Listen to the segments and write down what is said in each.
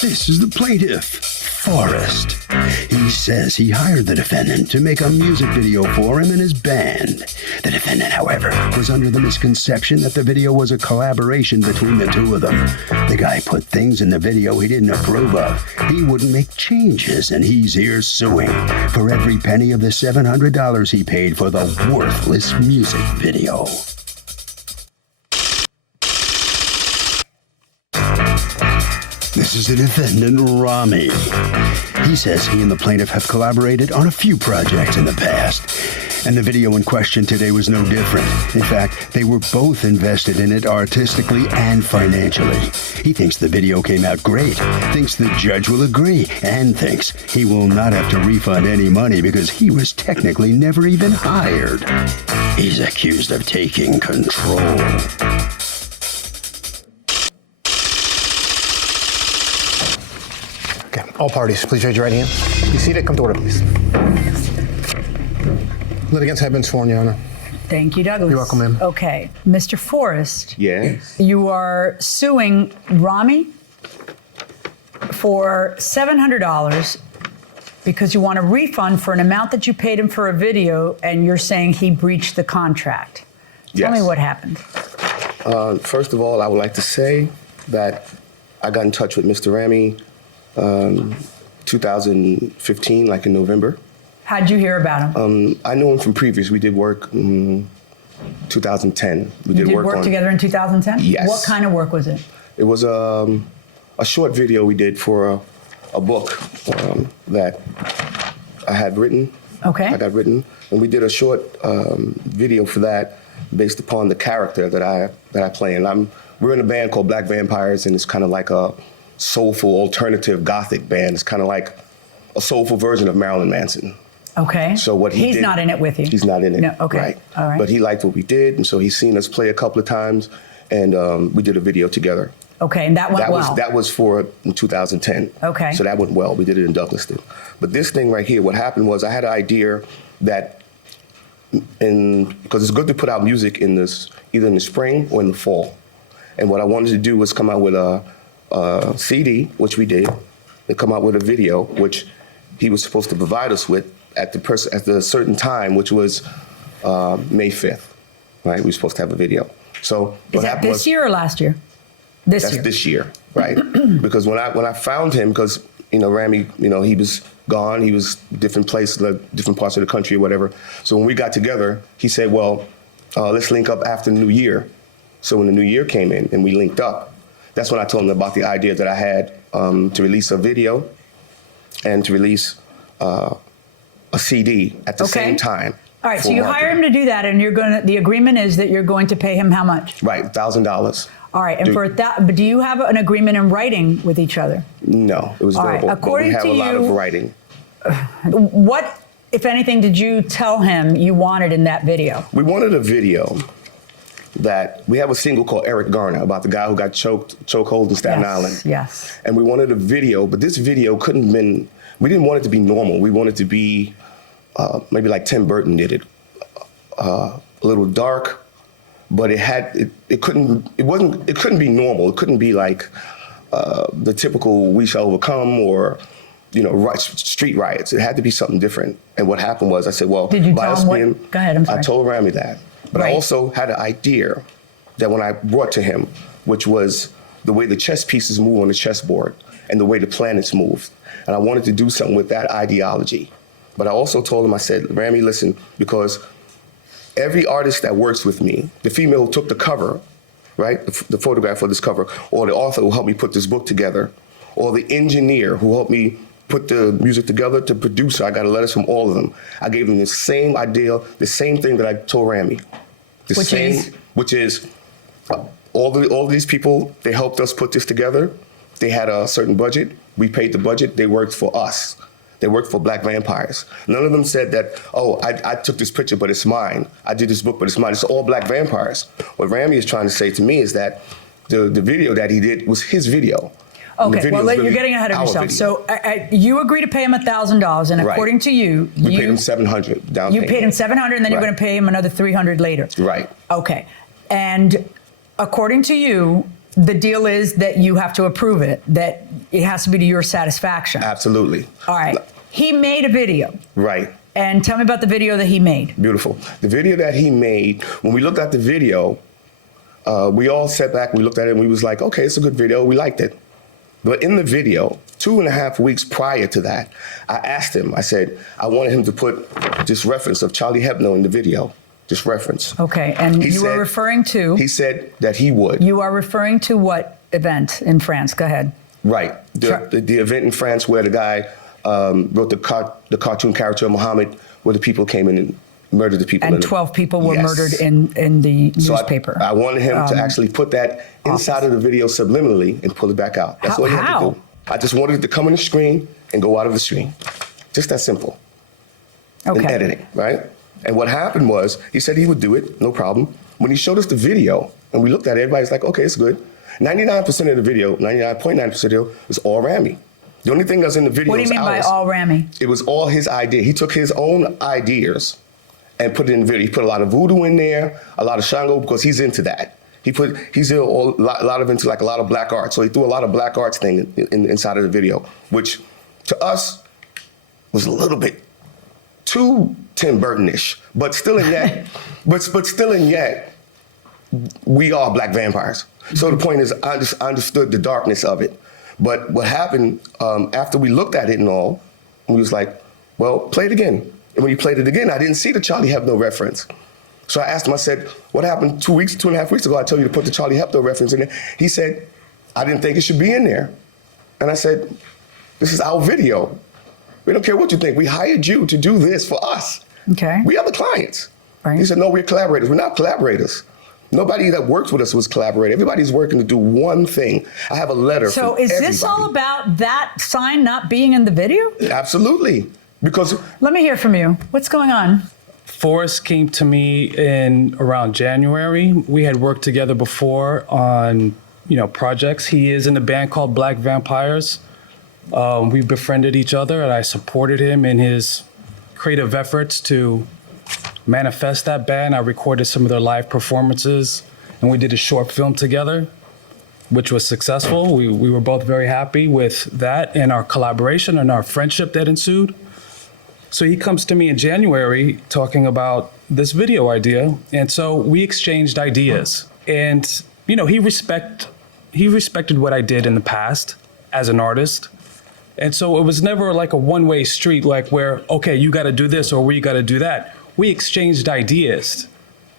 This is the plaintiff, Forrest. He says he hired the defendant to make a music video for him and his band. The defendant, however, was under the misconception that the video was a collaboration between the two of them. The guy put things in the video he didn't approve of. He wouldn't make changes, and he's here suing for every penny of the $700 he paid for the worthless music video. This is the defendant, Rami. He says he and the plaintiff have collaborated on a few projects in the past, and the video in question today was no different. In fact, they were both invested in it artistically and financially. He thinks the video came out great, thinks the judge will agree, and thinks he will not have to refund any money because he was technically never even hired. He's accused of taking control. Okay, all parties, please raise your right hand. Be seated, come to order, please. Litigants have been sworn, Your Honor. Thank you, Douglas. You're welcome, ma'am. Okay, Mr. Forrest. Yes. You are suing Rami for $700 because you want a refund for an amount that you paid him for a video, and you're saying he breached the contract. Tell me what happened. First of all, I would like to say that I got in touch with Mr. Rami 2015, like in November. How'd you hear about him? I knew him from previous. We did work in 2010. We did work together in 2010? Yes. What kind of work was it? It was a short video we did for a book that I had written. Okay. I got written, and we did a short video for that based upon the character that I play. And we're in a band called Black Vampires, and it's kind of like a soulful, alternative, gothic band. It's kind of like a soulful version of Marilyn Manson. Okay. So what he's not in it with you. He's not in it. No. Okay. Right. All right. But he liked what we did, and so he's seen us play a couple of times, and we did a video together. Okay, and that went well. That was for in 2010. Okay. So that went well. We did it in Douglaston. But this thing right here, what happened was I had an idea that, because it's good to put out music either in the spring or in the fall, and what I wanted to do was come out with a CD, which we did, and come out with a video, which he was supposed to provide us with at the certain time, which was May 5th, right? We were supposed to have a video. So is that this year or last year? That's this year, right? Because when I found him, because Rami, he was gone, he was different places, different parts of the country or whatever. So when we got together, he said, well, let's link up after the new year. So when the new year came in and we linked up, that's when I told him about the idea that I had to release a video and to release a CD at the same time. All right, so you hire him to do that, and the agreement is that you're going to pay him how much? Right, $1,000. All right, and but do you have an agreement in writing with each other? No, it was verbal. Right. According but we have to a lot of writing. What, if anything, did you tell him you wanted in that video? We wanted a video that we have a single called Eric Garner about the guy who got chokehold in Staten Island. Yes. And we wanted a video, but this video couldn't have been. We didn't want it to be normal. We wanted it to be maybe like Tim Burton did it, a little dark, but it couldn't be normal. It couldn't be like the typical We Shall Overcome or street riots. It had to be something different. And what happened was I said, well, did you tell him what? Go ahead, I'm sorry. I told Rami that. But I also had an idea that when I brought to him, which was the way the chess pieces move on the chessboard and the way the planets move. And I wanted to do something with that ideology. But I also told him, I said, Rami, listen, because every artist that works with me, the female who took the cover, right, the photograph for this cover, or the author who helped me put this book together, or the engineer who helped me put the music together, the producer, I got letters from all of them. I gave them the same idea, the same thing that I told Rami. Which is all these people, they helped us put this together. They had a certain budget. We paid the budget. They worked for us. They worked for Black Vampires. None of them said that, oh, I took this picture, but it's mine. I did this book, but it's mine. It's all Black Vampires. What Rami is trying to say to me is that the video that he did was his video. Okay, well, you're getting ahead of yourself. Video. So you agree to pay him $1,000, and according to you, we paid him $700 down payment. You paid him $700, and then you're going to pay him another $300 later. Right. Okay, and according to you, the deal is that you have to approve it. That it has to be to your satisfaction. Absolutely. All right. He made a video. Right. And tell me about the video that he made. Beautiful. The video that he made, when we looked at the video, we all sat back, we looked at it, and we was like, okay, it's a good video. We liked it. But in the video, 2.5 weeks prior to that, I asked him, I said, I wanted him to put this reference of Charlie Hebdo in the video, this reference. Okay, and you were referring to? He said that he would. You are referring to what event in France? Go ahead. Right. The event in France where the guy wrote the cartoon character of Muhammad, where the people came in and murdered the people. And 12 people were murdered in the newspaper. I wanted him to actually put that inside of the video subliminally and pull it back out. That's all he had to do. I just wanted it to come on the screen and go out of the screen. Just that simple. Okay. In editing, right? And what happened was, he said he would do it, no problem. When he showed us the video and we looked at it, everybody's like, okay, it's good. 99% of the video, 99.9% of the video was all Rami. The only thing that's in the video was ours. What do you mean by all Rami? It was all his idea. He took his own ideas and put it in the video. He put a lot of voodoo in there, a lot of Shango, because he's into that. He's a lot of into like a lot of black art. So he threw a lot of black arts thing inside of the video, which to us was a little bit too Tim Burton-ish, but still in yet, but still in yet, we are black vampires. So the point is, I understood the darkness of it. But what happened after we looked at it and all, we was like, well, play it again. And when he played it again, I didn't see the Charlie Hebdo reference. So I asked him, I said, what happened 2.5 weeks ago? I told you to put the Charlie Hebdo reference in there. He said, I didn't think it should be in there. And I said, this is our video. We don't care what you think. We hired you to do this for us. Okay. We are the clients. Right. He said, no, we're collaborators. We're not collaborators. Nobody that works with us was collaborator. Everybody's working to do one thing. I have a letter So from is this all about that sign not being in the video? Absolutely. Because let me hear from you. What's going on? Forrest came to me in around January. We had worked together before on, projects. He is in a band called Black Vampires. We befriended each other, and I supported him in his creative efforts to manifest that band. I recorded some of their live performances, and we did a short film together, which was successful. We were both very happy with that and our collaboration and our friendship that ensued. So he comes to me in January talking about this video idea. And so we exchanged ideas. And, he respected what I did in the past as an artist. And so it was never like a one-way street, like where, okay, you got to do this or we got to do that. We exchanged ideas.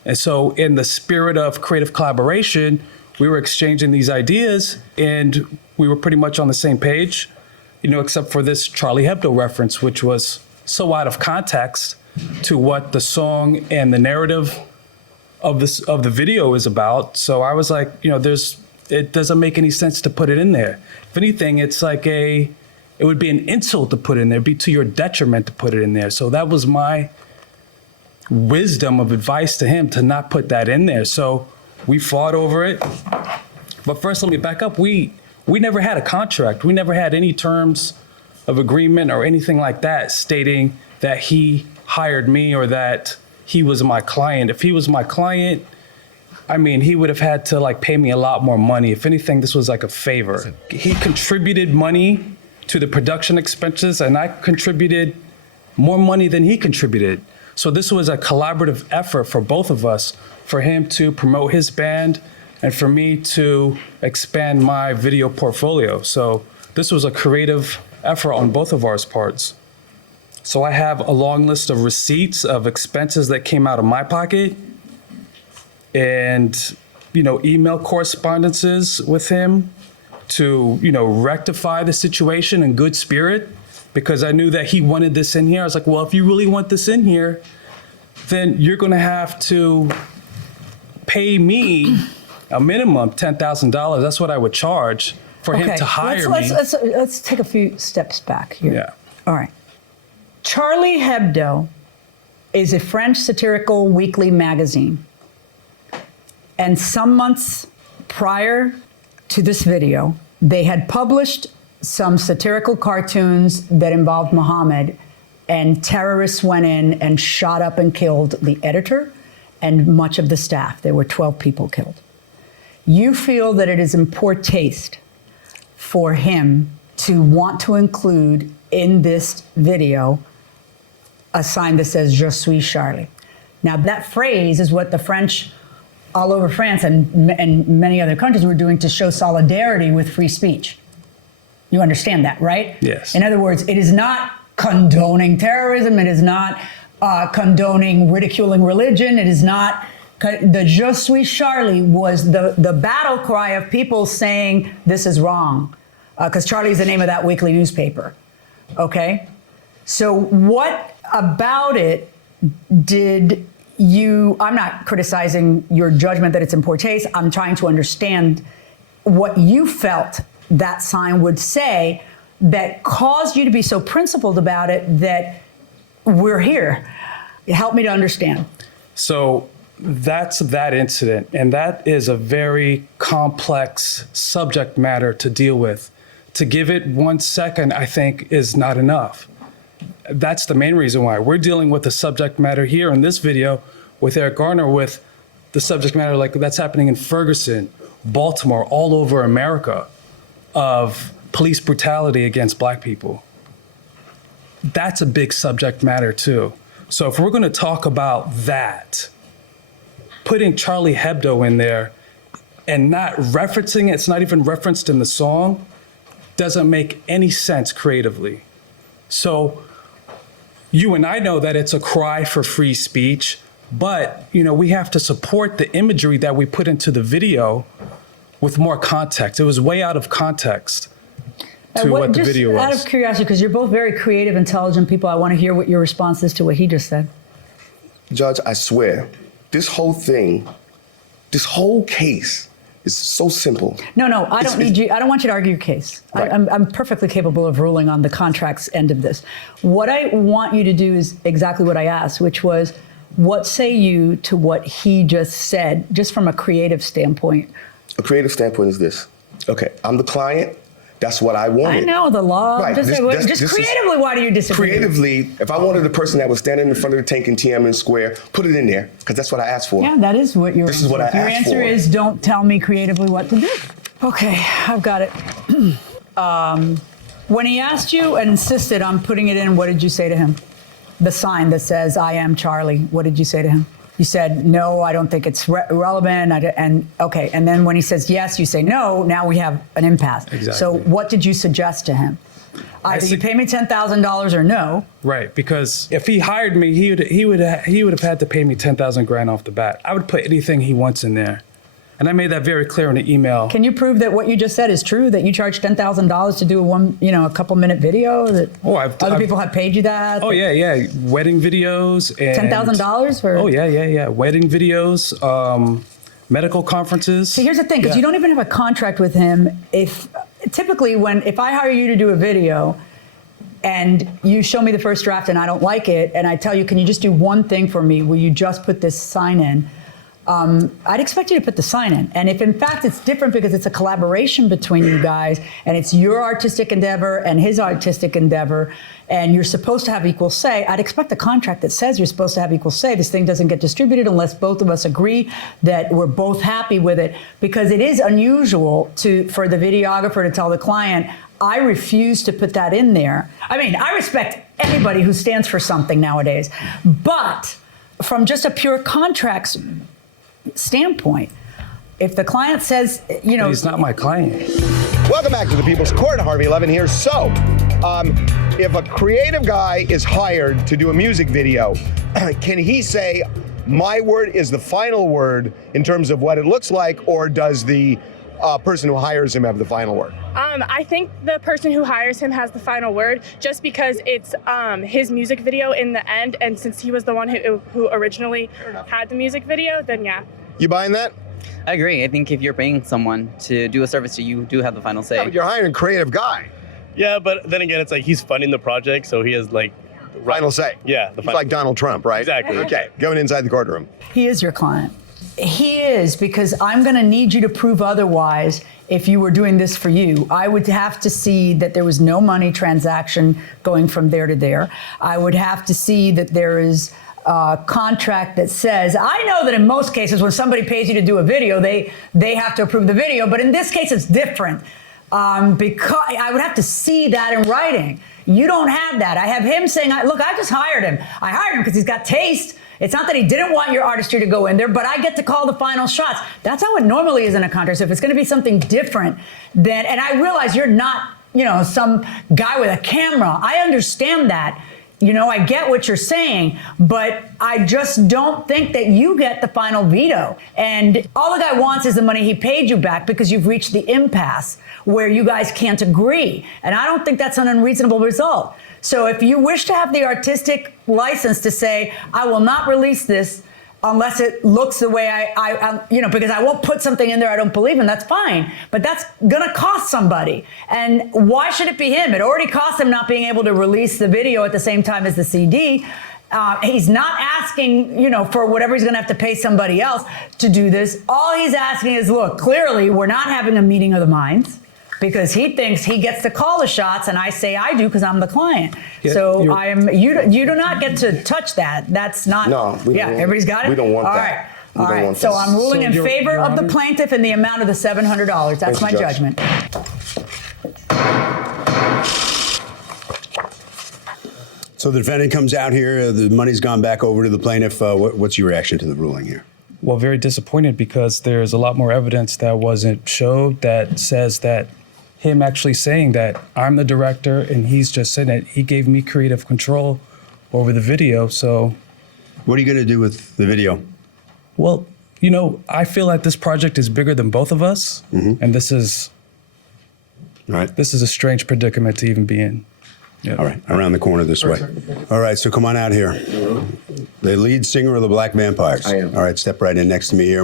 And so in the spirit of creative collaboration, we were exchanging these ideas and we were pretty much on the same page, except for this Charlie Hebdo reference, which was so out of context to what the song and the narrative of the video is about. So I was like, it doesn't make any sense to put it in there. If anything, it's like it would be an insult to put it in there, it'd be to your detriment to put it in there. So that was my wisdom of advice to him to not put that in there. So we fought over it. But first, let me back up. We never had a contract. We never had any terms of agreement or anything like that stating that he hired me or that he was my client. If he was my client, he would have had to pay me a lot more money. If anything, this was like a favor. He contributed money to the production expenses and I contributed more money than he contributed. So this was a collaborative effort for both of us, for him to promote his band and for me to expand my video portfolio. So this was a creative effort on both of our parts. So I have a long list of receipts of expenses that came out of my pocket and, email correspondences with him to, rectify the situation in good spirit, because I knew that he wanted this in here. I was like, well, if you really want this in here, then you're going to have to pay me a minimum $10,000. That's what I would charge for him to hire me. Let's take a few steps back here. Yeah. All right. Charlie Hebdo is a French satirical weekly magazine. And some months prior to this video, they had published some satirical cartoons that involved Muhammad, and terrorists went in and shot up and killed the editor and much of the staff. There were 12 people killed. You feel that it is in poor taste for him to want to include in this video a sign that says "Je suis Charlie"? Now, that phrase is what the French all over France and many other countries were doing to show solidarity with free speech. You understand that, right? Yes. In other words, it is not condoning terrorism. It is not condoning ridiculing religion. It is not. The "Je suis Charlie" was the battle cry of people saying this is wrong, because Charlie is the name of that weekly newspaper. Okay? So what about it did you, I'm not criticizing your judgment that it's in poor taste. I'm trying to understand what you felt that sign would say that caused you to be so principled about it that we're here. Help me to understand. So that's that incident, and that is a very complex subject matter to deal with. To give it 1 second, I think, is not enough. That's the main reason why we're dealing with the subject matter here in this video with Eric Garner, with the subject matter like that's happening in Ferguson, Baltimore, all over America, of police brutality against Black people. That's a big subject matter too. So if we're going to talk about that, putting Charlie Hebdo in there and not referencing it, it's not even referenced in the song, doesn't make any sense creatively. So you and I know that it's a cry for free speech, but we have to support the imagery that we put into the video with more context. It was way out of context to what the video was. Just out of curiosity, because you're both very creative, intelligent people, I want to hear what your response is to what he just said. Judge, I swear, this whole thing, this whole case is so simple. No, I don't need you. I don't want you to argue your case. Right. I'm perfectly capable of ruling on the contracts end of this. What I want you to do is exactly what I asked, which was, what say you to what he just said, just from a creative standpoint? A creative standpoint is this. Okay, I'm the client. That's what I wanted. I know the law. Right. Just creatively, why do you disagree? Creatively, if I wanted the person that was standing in front of the tank in Tiananmen Square, put it in there, because that's what I asked for. Yeah, that is what you're. This is what I asked for. Your answer is, don't tell me creatively what to do. Okay, I've got it. When he asked you and insisted on putting it in, what did you say to him? The sign that says, "I am Charlie." What did you say to him? You said, "No, I don't think it's relevant." Okay, and then when he says yes, you say no. Now we have an impasse. Exactly. So what did you suggest to him? Either you pay me $10,000 or no. Right, because if he hired me, he would have had to pay me $10,000 off the bat. I would put anything he wants in there, and I made that very clear in the email. Can you prove that what you just said is true? That you charge $10,000 to do a couple-minute video? That other people have paid you that? Oh yeah, wedding videos and $10,000 for? Oh yeah, wedding videos, medical conferences. See, here's the thing, because you don't even have a contract with him. If I hire you to do a video, and you show me the first draft and I don't like it, and I tell you, can you just do one thing for me? Will you just put this sign in? I'd expect you to put the sign in. And if in fact it's different because it's a collaboration between you guys and it's your artistic endeavor and his artistic endeavor and you're supposed to have equal say, I'd expect a contract that says you're supposed to have equal say. This thing doesn't get distributed unless both of us agree that we're both happy with it, because it is unusual for the videographer to tell the client, I refuse to put that in there. I mean, I respect anybody who stands for something nowadays, but from just a pure contracts standpoint, if the client says, But he's not my client. Welcome back to the People's Court. Harvey Levin here. So, if a creative guy is hired to do a music video, can he say, my word is the final word in terms of what it looks like, or does the person who hires him have the final word? I think the person who hires him has the final word, just because it's his music video in the end, and since he was the one who originally had the music video, then yeah. You buying that? I agree. I think if you're paying someone to do a service to you, you do have the final say. Yeah, but you're hiring a creative guy. Yeah, but then again, it's like he's funding the project, so he has like Final say. Yeah. He's like Donald Trump, right? Exactly. Okay, going inside the courtroom. he is your client. He is, because I'm going to need you to prove otherwise. If you were doing this for you, I would have to see that there was no money transaction going from there to there. I would have to see that there is a contract that says, I know that in most cases when somebody pays you to do a video, they have to approve the video, but in this case it's different. because I would have to see that in writing. You don't have that. I have him saying, look, I just hired him. I hired him because he's got taste. It's not that he didn't want your artistry to go in there, but I get to call the final shots. That's how it normally is in a contract. So if it's going to be something different, then, and I realize you're not, some guy with a camera. I understand that. I get what you're saying, but I just don't think that you get the final veto. And all the guy wants is the money he paid you back because you've reached the impasse where you guys can't agree. And I don't think that's an unreasonable result. So if you wish to have the artistic license to say, I will not release this unless it looks the way I because I won't put something in there I don't believe in, that's fine. But that's gonna cost somebody. And why should it be him? It already cost him not being able to release the video at the same time as the CD. He's not asking, for whatever he's gonna have to pay somebody else to do this. All he's asking is, look, clearly we're not having a meeting of the minds, because he thinks he gets to call the shots, and I say I do because I'm the client. Yeah, so you do not get to touch that. That's not. No, everybody's got it. We don't want All that. All right. So I'm ruling in favor of the plaintiff in the amount of the $700. That's my judgment. So the defendant comes out here, the money's gone back over to the plaintiff. What's your reaction to the ruling here? Well, very disappointed because there's a lot more evidence that wasn't showed that says that him actually saying that I'm the director and he's just saying it. He gave me creative control over the video. So what are you going to do with the video? Well, I feel like this project is bigger than both of us. Mm-hmm. And this is a strange predicament to even be in. Yep. All right, around the corner this way. All right, so come on out here. The lead singer of the Black Vampires. I am. All right, step right in next to me here.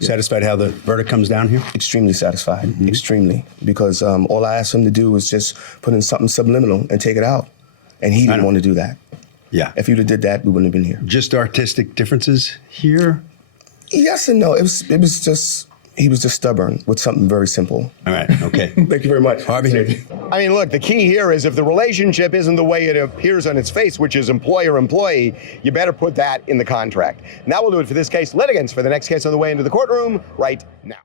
Satisfied how the verdict comes down here? Extremely satisfied, extremely. Because all I asked him to do was just put in something subliminal and take it out. And he didn't want to do that. Yeah. If you'd have did that, we wouldn't have been here. Just artistic differences here? Yes and no. It was just, he was just stubborn with something very simple. All right, okay. Thank you very much. Harvey. I mean, look, the key here is if the relationship isn't the way it appears on its face, which is employer-employee, you better put that in the contract. And that will do it for this case. Litigants for the next case on the way into the courtroom right now.